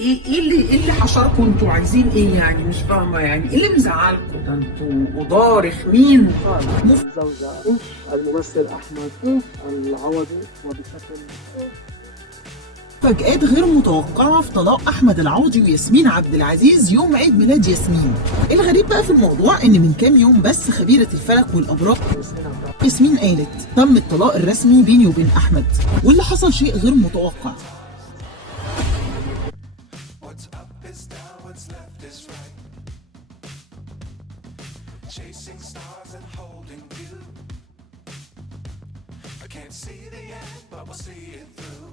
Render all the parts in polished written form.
ايه اللي حشركم؟ انتوا عايزين ايه يعني؟ مش فاهمه يعني ايه اللي مزعلكم؟ ده انتوا قضاه رخمين. الزوجة الممثل أحمد العوضي وبشكل مفاجآت غير متوقعة في طلاق أحمد العوضي وياسمين عبد العزيز يوم عيد ميلاد ياسمين. الغريب بقى في الموضوع إن من كام يوم بس خبيرة الفلك والأبراج ياسمين قالت تم الطلاق الرسمي بيني وبين أحمد، واللي حصل شيء غير متوقع. Chasing stars and holding you. I can't see the end, but we'll see it through.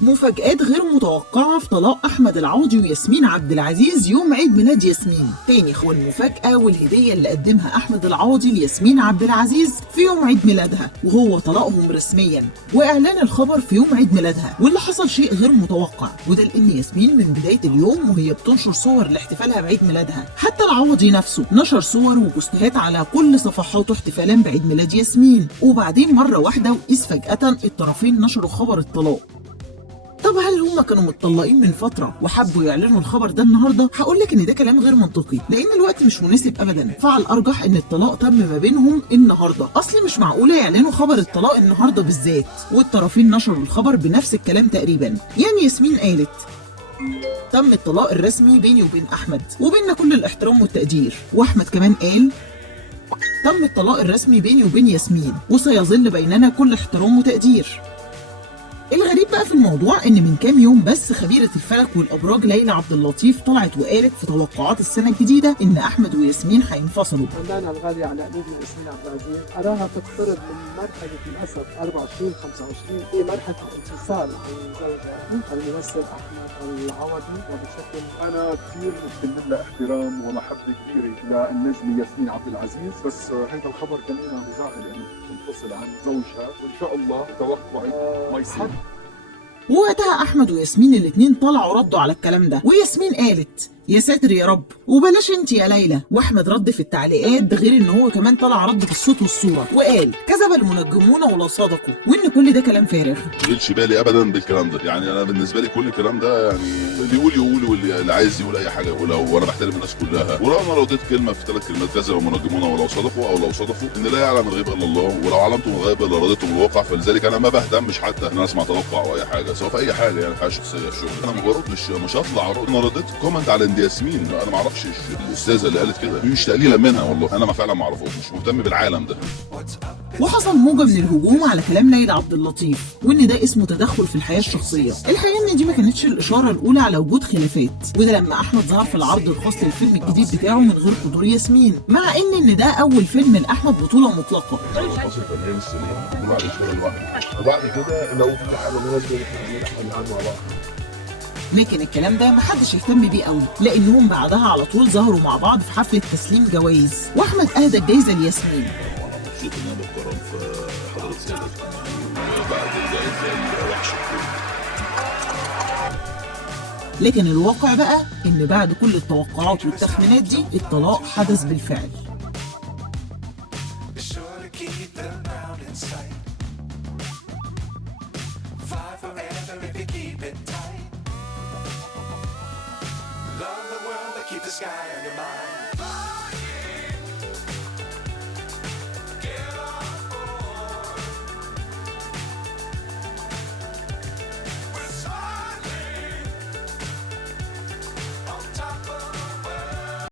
مفاجآت غير متوقعة في طلاق أحمد العوضي وياسمين عبد العزيز يوم عيد ميلاد ياسمين. تاني هو المفاجأة والهدية اللي قدمها أحمد العوضي لياسمين عبد العزيز في يوم عيد ميلادها، وهو طلاقهم رسميا وإعلان الخبر في يوم عيد ميلادها. واللي حصل شيء غير متوقع، وده لأن ياسمين من بداية اليوم وهي بتنشر صور لاحتفالها بعيد ميلادها. حتى العوضي نفسه نشر صور وبوستات على كل صفحاته احتفالا بعيد ميلاد ياسمين. وبعدين مرة واحدة وإذ فجأة الطرفين نشروا خبر الطلاق. طب هل هم كانوا متطلقين من فترة وحبوا يعلنوا الخبر ده النهارده؟ هقول لك ان ده كلام غير منطقي، لان الوقت مش مناسب ابدا، فعلى الارجح ان الطلاق تم ما بينهم النهارده. اصل مش معقولة يعلنوا خبر الطلاق النهارده بالذات والطرفين نشروا الخبر بنفس الكلام تقريبا. يعني ياسمين قالت تم الطلاق الرسمي بيني وبين احمد وبيننا كل الاحترام والتقدير، واحمد كمان قال تم الطلاق الرسمي بيني وبين ياسمين وسيظل بيننا كل احترام وتقدير. الغريب بقى في الموضوع ان من كام يوم بس خبيرة الفلك والابراج ليلى عبد اللطيف طلعت وقالت في توقعات السنة الجديدة ان احمد وياسمين هينفصلوا. فنانة الغالية على قلوبنا ياسمين عبد العزيز أراها تقترب من مرحلة للأسف 24 25 في مرحلة الانفصال عن زوجها الممثل أحمد العوضي وبشكل انا كثير بكن لها احترام ومحبه كبيره للنجمه ياسمين عبد العزيز، بس هذا الخبر كمان بزعل انه تنفصل عن زوجها، وان شاء الله توقعي ما يصير. ووقتها احمد وياسمين الاتنين طلعوا ردوا على الكلام ده، وياسمين قالت يا ساتر يا رب وبلاش انت يا ليلى. واحمد رد في التعليقات، ده غير ان هو كمان طلع رد بالصوت والصوره وقال كذب المنجمون ولو صدقوا، وان كل ده كلام فارغ. ما جيتش بالي ابدا بالكلام ده، يعني انا بالنسبه لي كل الكلام ده يعني اللي يقول يقول، واللي عايز يقول اي حاجه يقولها، وانا بحترم الناس كلها. ولو انا رديت كلمه في 3 كلمات كذا المنجمون ولو صدقوا او لو صدقوا، ان لا يعلم الغيب الا الله، ولو علمتم الغيب لرضيتم الواقع، فلذلك انا ما بهتمش حتى ان انا اسمع توقع او اي حاجه، سواء في اي حاجه يعني حاجه شخصيه في شغل. انا ما بردش، مش هطلع ارد. انا رديت كومنت على اند ياسمين، انا ما اعرفش الاستاذه اللي قالت كده، مش تقليلا منها والله، انا فعلا ما اعرفوش، مش مهتم بالعالم ده. وحصل موجة من الهجوم على كلام ليلى عبد اللطيف، وان ده اسمه تدخل في الحياه الشخصيه. الحقيقه ان دي ما كانتش الاشاره الاولى على وجود خلافات، وده لما احمد ظهر في العرض الخاص للفيلم الجديد بتاعه من غير حضور ياسمين، مع ان ده اول فيلم لاحمد بطوله مطلقه. وبعد كده لو في حاجه مناسبه نحن مع بعض. لكن الكلام ده محدش اهتم بيه قوي، لانهم بعدها على طول ظهروا مع بعض في حفله تسليم جوائز، واحمد اهدى الجايزه لياسمين. مبسوط ان انا بتكرم في حضره سيادتك بعد الجائزه الوحش. لكن الواقع بقى ان بعد كل التوقعات والتخمينات دي الطلاق حدث بالفعل. Be sure to keep the ground in sight. Fly forever if you keep it tight. Love the world, but keep the sky on your mind.